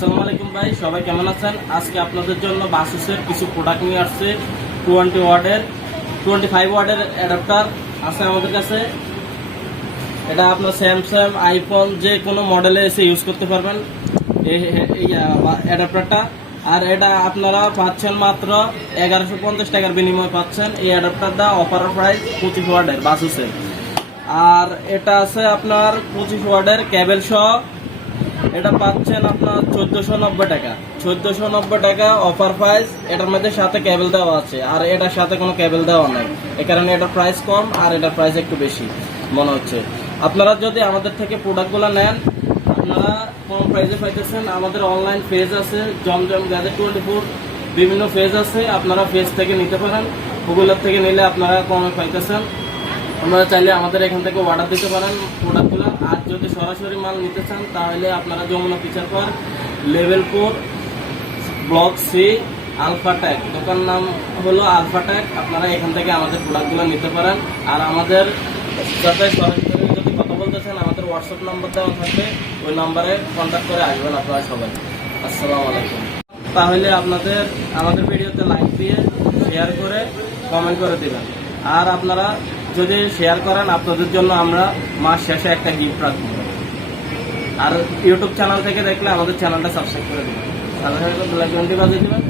আসসালামু আলাইকুম ভাই, সবাই কেমন আছেন? আজকে আপনাদের জন্য বাসুসের কিছু প্রোডাক্ট নিয়ে আসছে। 25 ওয়াটের অ্যাডাপ্টার আছে আমাদের কাছে। এটা আপনার স্যামসাং, আইফোন যে কোনো মডেলে এসে ইউজ করতে পারবেন এই অ্যাডাপ্টারটা। আর এটা আপনারা পাচ্ছেন মাত্র 1150 টাকার বিনিময়ে পাচ্ছেন এই অ্যাডাপ্টারটা। অফার প্রাইস 25 ওয়াটের বাসুসের। আর এটা আছে আপনার 25 ওয়াটের কেবল সহ, এটা পাচ্ছেন আপনার 1490 টাকা। 1490 টাকা অফার প্রাইস। এটার মধ্যে সাথে কেবল দেওয়া আছে, আর এটার সাথে কোনো কেবল দেওয়া নাই, এ কারণে এটার প্রাইস কম আর এটার প্রাইস একটু বেশি মনে হচ্ছে। আপনারা যদি আমাদের থেকে প্রোডাক্টগুলো নেন, আপনারা কম প্রাইসে পাইতেছেন। আমাদের অনলাইন পেজ আছে, জমজম গ্যাজেট 24, বিভিন্ন পেজ আছে, আপনারা পেজ থেকে নিতে পারেন। গুগলের থেকে নিলে আপনারা কমে পাইতেছেন। আপনারা চাইলে আমাদের এখান থেকে অর্ডার দিতে পারেন প্রোডাক্টগুলো। আর যদি সরাসরি মাল নিতে চান তাহলে আপনারা Jamuna future park, level 4, block C, Alphatech, দোকান নাম হলো আলফাটেক। আপনারা এখান থেকে আমাদের প্রোডাক্টগুলো নিতে পারেন। আর আমাদের সাথে সরাসরি যদি কথা বলতে চান, আমাদের হোয়াটসঅ্যাপ নাম্বার দেওয়া থাকবে, ওই নাম্বারে কন্ট্যাক্ট করে আসবেন আপনারা সবাই। আসসালামু আলাইকুম। তাহলে আমাদের ভিডিওতে লাইক দিয়ে শেয়ার করে কমেন্ট করে দেবেন। আর আপনারা যদি শেয়ার করেন, আপনাদের জন্য আমরা মাস শেষে একটা গিফট রাখবো। আর ইউটিউব চ্যানেল থেকে দেখলে আমাদের চ্যানেলটা সাবস্ক্রাইব করে দেবেন, সাথে সাথে বেল আইকনটি বাজিয়ে দেবেন।